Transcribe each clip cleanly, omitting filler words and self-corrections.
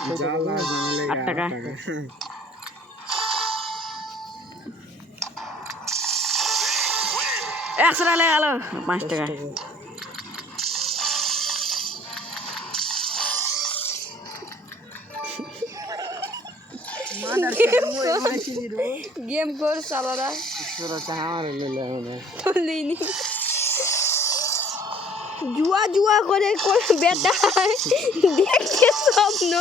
8 টাকা। 100 টাকা লেগে গেল, 5 টাকা। गेम कर साला जुआ जुआ करे बेटा देखছে স্বপ্ন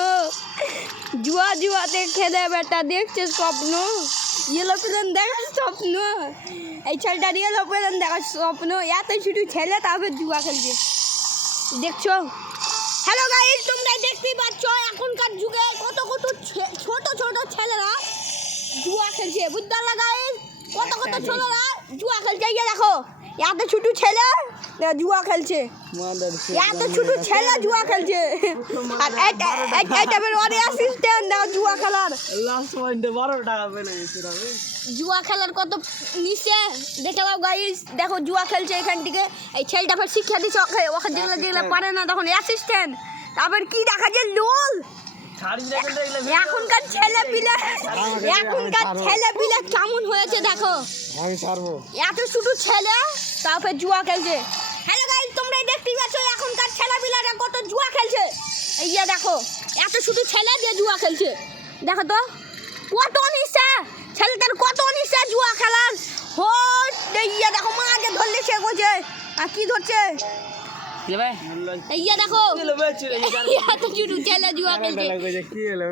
जुआ जुआ দেখে দে বেটা দেখছে স্বপ্ন ইয়েলো প্লেন দেখার স্বপ্ন এই ছেলেটা ইয়েলো প্লেন দেখার স্বপ্ন এত ছোট ছেলে তারপর जुआ খেলছে দেখছো। হ্যালো গাইস, তোমরা দেখতেই পাচ্ছ এখনকার যুগে কত কত ছোট ছোট ছেলেরা जुआ খেলছে, বুঝতে পারলা গাইস? কত কত ছেলেরা जुआ খেলছে, এই দেখো এত ছোট ছেলে जुआ খেলছে, এত ছোট ছেলে जुआ খেলছে। আর এটা বের ওরে অ্যাসিস্ট্যান্ট দাও जुआ খেলার, লাস্ট পয়েন্টে 12 টাকা পেলে গেছে রে। जुआ খেলার কত নিচে দেখে দাও গাইস, দেখো जुआ খেলছে এখান থেকে। এই ছেলেটা ফের শিক্ষা দিচ্ছে ওকে, ওকে যেগুলো যেগুলো পারে না তখন অ্যাসিস্ট্যান্ট। তারপর কি দেখা যায় লোল এখনকার ছেলে পিলে কেমন হয়েছে দেখো, আমি ছাড়বো এত ছোট ছেলে তারপর जुआ খেলছে। হ্যালো গাইস, তোমরা দেখতেই পাচ্ছ এখনকার ছেলে পিলেরা কত जुआ খেলছে। এই যে দেখো এত ছোট ছেলে দিয়ে जुआ খেলছে, দেখো তো কত নিচে ছেলেটার, কত নিচে जुआ খেলার। হোট এই দেখো মা আগে ধরলে সে করছে আর কি ধরছে এই দেখো এত ছোট ছেলে जुआ খেলছে। কি হলো